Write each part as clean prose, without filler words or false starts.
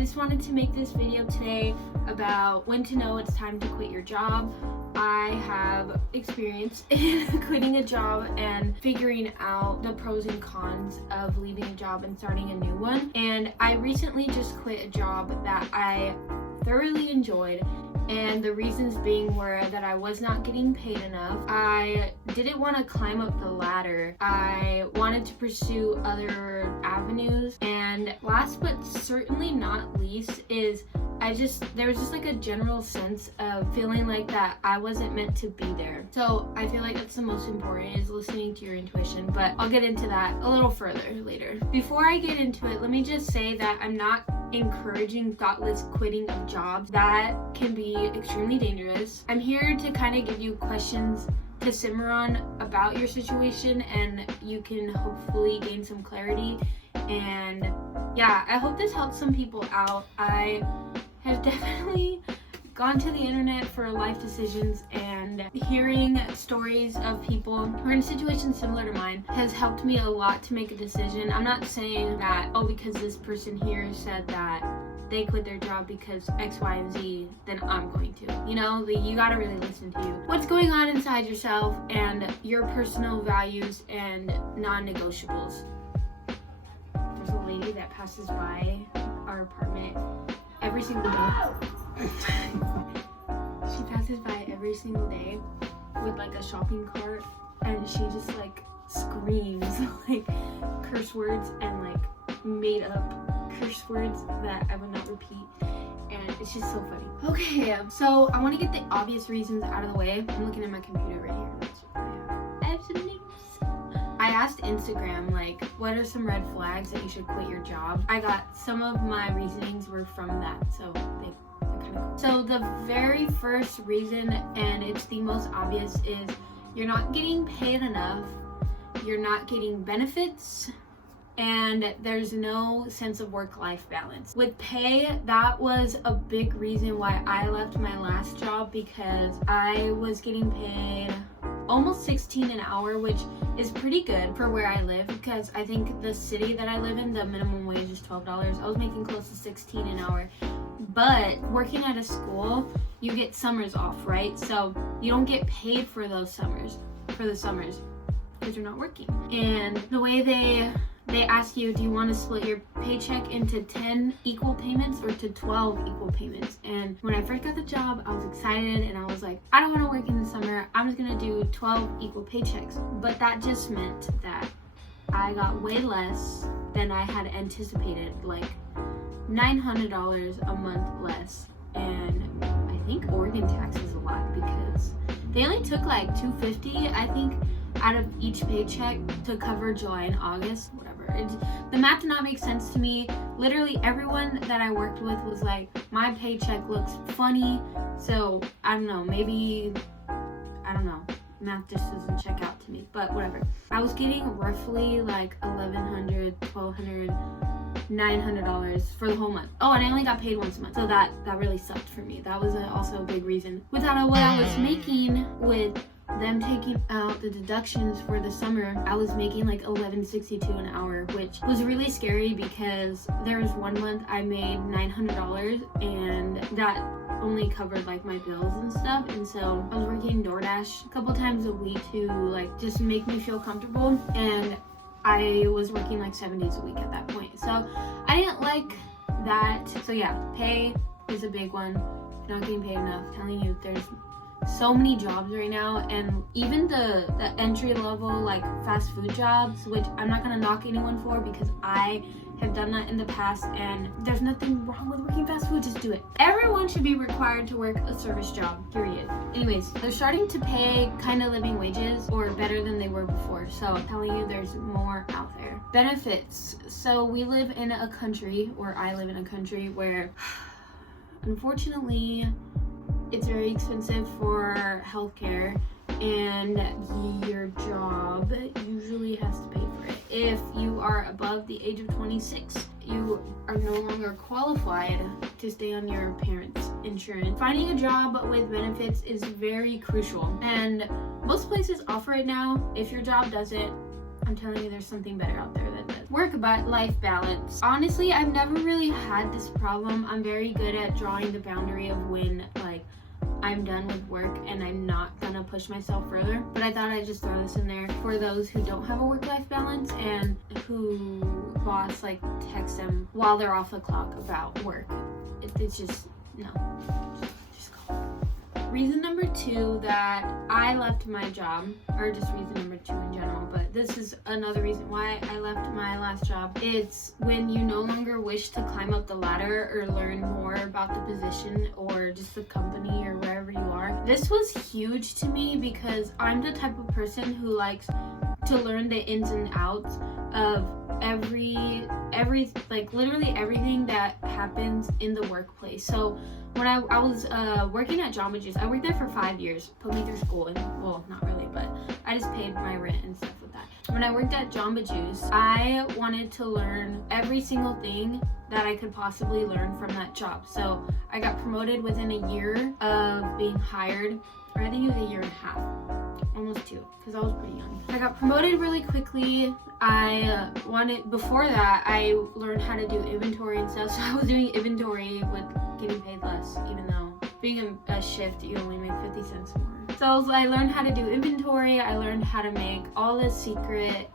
just wanted to make this video today about when to know it's time to quit your job. I have experience in quitting a job and figuring out the pros and cons of leaving a job and starting a new one. And I recently just quit a job that I thoroughly enjoyed, and the reasons being were that I was not getting paid enough. I didn't want to climb up the ladder. I wanted to pursue other avenues, and last but certainly not least is there was just like a general sense of feeling like that I wasn't meant to be there. So I feel like that's the most important, is listening to your intuition, but I'll get into that a little further later. Before I get into it, let me just say that I'm not encouraging thoughtless quitting of jobs. That can be extremely dangerous. I'm here to kind of give you questions to simmer on about your situation, and you can hopefully gain some clarity. And yeah, I hope this helps some people out. I have definitely gone to the internet for life decisions, and hearing stories of people who are in situations similar to mine has helped me a lot to make a decision. I'm not saying that, oh, because this person here said that they quit their job because X, Y, and Z, then I'm going to. You know, you gotta really listen to what's going on inside yourself and your personal values and non-negotiables. There's a lady that passes by our apartment every single day. She passes by every single day with like a shopping cart, and she just like screams like curse words and like made up curse words that I would not repeat, and it's just so funny. Okay, so I want to get the obvious reasons out of the way. I'm looking at my computer right here. That's what I have some names. I asked Instagram, like, what are some red flags that you should quit your job? I got some of my reasonings were from that, so they're kind of cool. So the very first reason, and it's the most obvious, is you're not getting paid enough, you're not getting benefits, and there's no sense of work-life balance. With pay, that was a big reason why I left my last job, because I was getting paid almost $16 an hour, which is pretty good for where I live, because I think the city that I live in, the minimum wage is $12. I was making close to $16 an hour. But working at a school, you get summers off, right? So you don't get paid for those summers, because you're not working. And the way they ask you, do you want to split your paycheck into 10 equal payments or to 12 equal payments? And when I first got the job, I was excited and I was like, I don't want to work in the summer. I'm just going to do 12 equal paychecks. But that just meant that I got way less than I had anticipated, like $900 a month less. And I think Oregon taxes a lot, because they only took like $250, I think, out of each paycheck to cover July and August, whatever. The math did not make sense to me. Literally everyone that I worked with was like, my paycheck looks funny. So I don't know, maybe, I don't know. Math just doesn't check out to me, but whatever. I was getting roughly like $1,100, $1,200, $900 for the whole month. Oh, and I only got paid once a month, so that really sucked for me. That was also a big reason. Without what I was making, with them taking out the deductions for the summer, I was making like $11.62 an hour, which was really scary, because there was one month I made $900, and that only covered like my bills and stuff. And so I was working DoorDash a couple times a week to like just make me feel comfortable, and I was working like 7 days a week at that point. So I didn't like that. So yeah, pay is a big one. If you're not getting paid enough, I'm telling you, there's so many jobs right now, and even the entry level like fast food jobs, which I'm not gonna knock anyone for, because I have done that in the past, and there's nothing wrong with working fast food. Just do it. Everyone should be required to work a service job, period. Anyways, they're starting to pay kind of living wages, or better than they were before, so I'm telling you, there's more out there. Benefits. So we live in a country, or I live in a country where unfortunately it's very expensive for healthcare, and your job usually has to pay for it. If you are above the age of 26, you are no longer qualified to stay on your parents' insurance. Finding a job with benefits is very crucial, and most places offer it now. If your job doesn't, I'm telling you, there's something better out there that does. work-life balance. Honestly, I've never really had this problem. I'm very good at drawing the boundary of when like I'm done with work and I'm not gonna push myself further. But I thought I'd just throw this in there for those who don't have a work-life balance and who boss like texts them while they're off the clock about work. It's just, no, just go. Reason number 2 that I left my job, or just reason number 2 in general, but this is another reason why I left my last job. It's when you no longer wish to climb up the ladder or learn more about the position or just the company or wherever you are. This was huge to me because I'm the type of person who likes to learn the ins and outs of every like literally everything that happens in the workplace. So when I was working at Jamba Juice, I worked there for 5 years, put me through school, and well, not really, but I just paid my rent and stuff with that. When I worked at Jamba Juice, I wanted to learn every single thing that I could possibly learn from that job. So I got promoted within a year of being hired, or I think it was a year and a half. Almost 2, because I was pretty young. I got promoted really quickly. Before that, I learned how to do inventory and stuff. So I was doing inventory with getting paid less, even though being a shift, you only make 50 cents more. So I learned how to do inventory. I learned how to make all the secret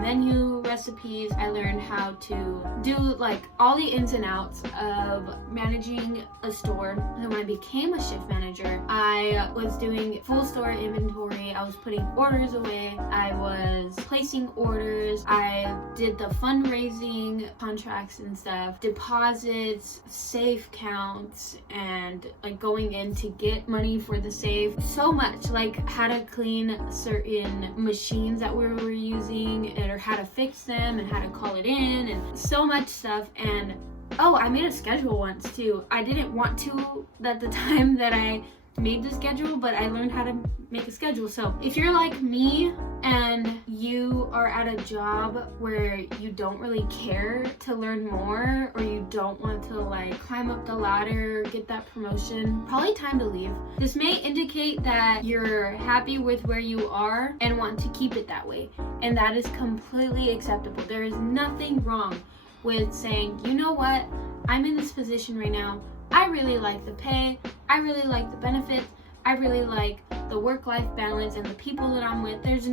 menu recipes. I learned how to do like all the ins and outs of managing a store. And when I became a shift manager, I was doing full store inventory. I was putting orders away. I was placing orders. I did the fundraising contracts and stuff, deposits, safe counts, and like going in to get money for the safe. So much, like how to clean certain machines that we were using, or how to fix them, and how to call it in, and so much stuff. And oh, I made a schedule once too. I didn't want to at the time that I made the schedule, but I learned how to make a schedule. So if you're like me and you are at a job where you don't really care to learn more, or you don't want to like climb up the ladder, get that promotion, probably time to leave. This may indicate that you're happy with where you are and want to keep it that way, and that is completely acceptable. There is nothing wrong with saying, you know what, I'm in this position right now. I really like the pay, I really like the benefits, I really like the work-life balance and the people that I'm with. There's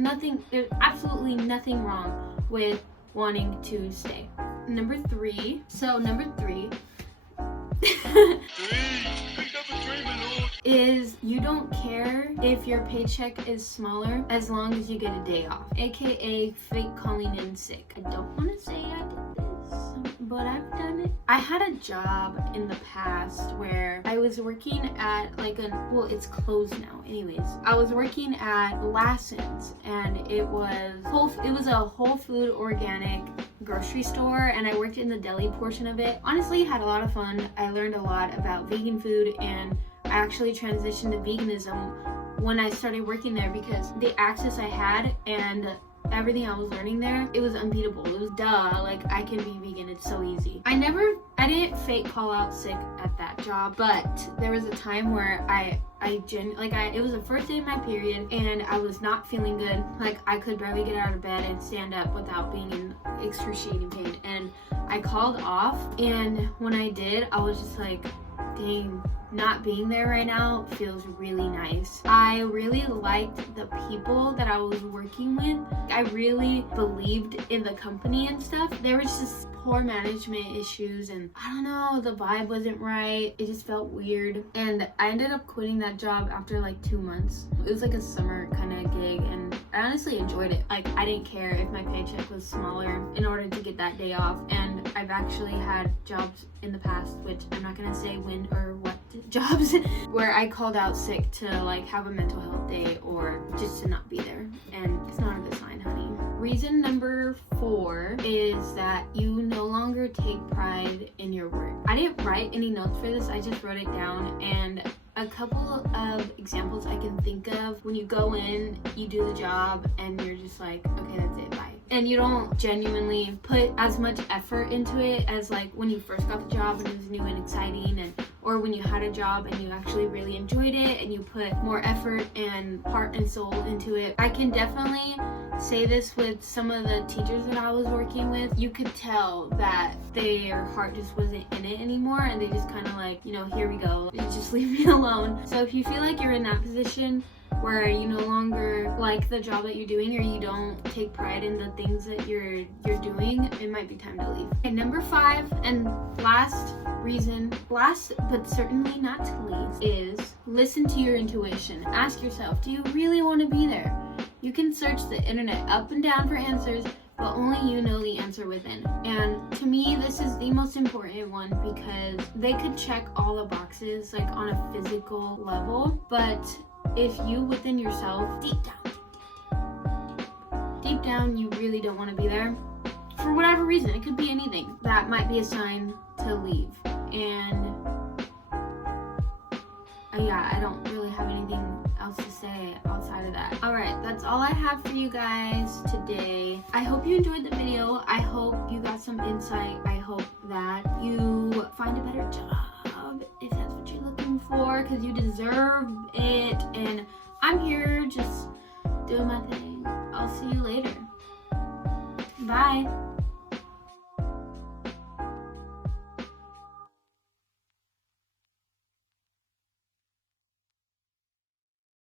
absolutely nothing wrong with wanting to stay. Number three is you don't care if your paycheck is smaller as long as you get a day off, aka fake calling in sick. I don't want to say I did this, but I've done it. I had a job in the past where I was working at it's closed now anyways. I was working at Lassen's, and it was a whole food organic grocery store, and I worked in the deli portion of it. Honestly, had a lot of fun. I learned a lot about vegan food, and I actually transitioned to veganism when I started working there because the access I had and everything I was learning there, it was unbeatable. It was like I can be vegan, it's so easy. I didn't fake call out sick at that job, but there was a time where it was the first day of my period and I was not feeling good. Like I could barely get out of bed and stand up without being in excruciating pain, and I called off, and when I did, I was just like, dang, not being there right now feels really nice. I really liked the people that I was working with. I really believed in the company and stuff. There was just poor management issues, and I don't know, the vibe wasn't right. It just felt weird, and I ended up quitting that job after like 2 months. It was like a summer kind of gig, and I honestly enjoyed it. Like I didn't care if my paycheck was smaller in order to get that day off. And I've actually had jobs in the past, which I'm not gonna say when or what jobs, where I called out sick to like have a mental health day or just to not be there, and it's not a good sign, honey. Reason number 4 is that you no longer take pride in your work. I didn't write any notes for this, I just wrote it down, and a couple of examples I can think of: when you go in, you do the job, and you're just like, okay, that's it, bye. and you don't genuinely put as much effort into it as like when you first got the job and it was new and exciting, and or when you had a job and you actually really enjoyed it and you put more effort and heart and soul into it. I can definitely say this with some of the teachers that I was working with. You could tell that their heart just wasn't in it anymore, and they just kind of like, you know, here we go, just leave me alone. So if you feel like you're in that position where you no longer like the job that you're doing, or you don't take pride in the things that you're doing, it might be time to leave. And number 5 and last but certainly not least, is listen to your intuition. Ask yourself, do you really want to be there? You can search the internet up and down for answers, but only you know the answer within. And to me, this is the most important one, because they could check all the boxes like on a physical level, but if you within yourself, deep down, you really don't want to be there for whatever reason, it could be anything, that might be a sign to leave. And yeah, I don't really have anything else to say outside of that. Alright, that's all I have for you guys today. I hope you enjoyed the video. I hope you got some insight. I hope that you find a better job if that's what you're looking for, because you deserve it. And I'm here just doing my thing. I'll see you later. Bye.